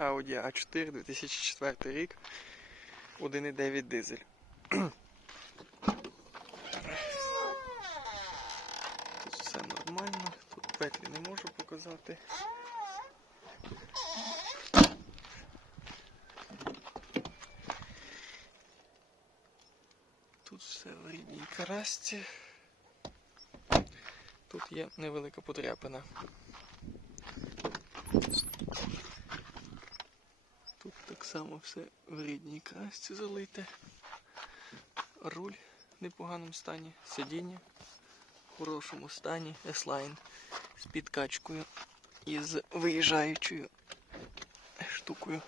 Audi A4 2004 рік. 1,9 дизель. Тут все нормально, тут петлі не можу показати. Тут все в рідній карасті. Тут є невелика подряпина. Тут так само все в рідній красці залите. Руль в непоганому стані, сидіння в хорошому стані, S-Line з підкачкою і з виїжджаючою штукою.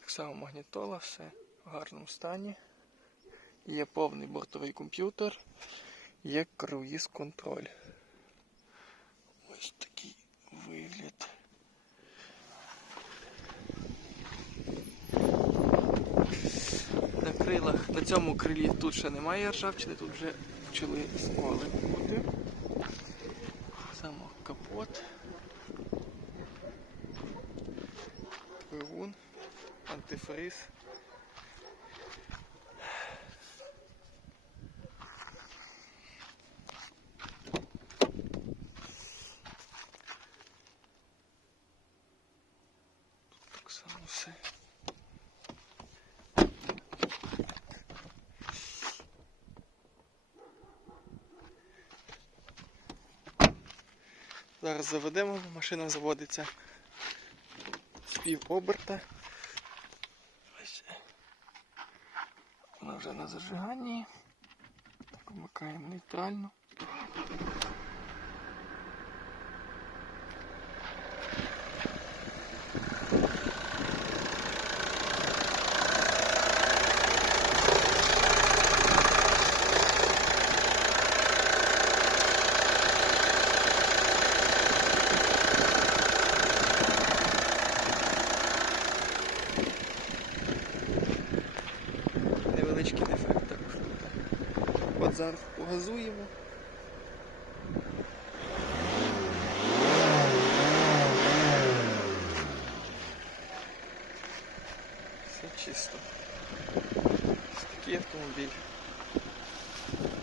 Так само магнітола, все в гарному стані. Є повний бортовий комп'ютер, є круїз контроль. Ось такий вигляд. На крилах, на цьому крилі тут ще немає ржавчини, тут вже почали сколи бути. Само капот. Двигун, антифриз. Так само все. Зараз заведемо, машина заводиться з пів оберта. Вона вже на зажиганні. Так, вмикаємо нейтрально. Невеличкий дефект також. От зараз погазуємо. Все чисто. Такий автомобіль.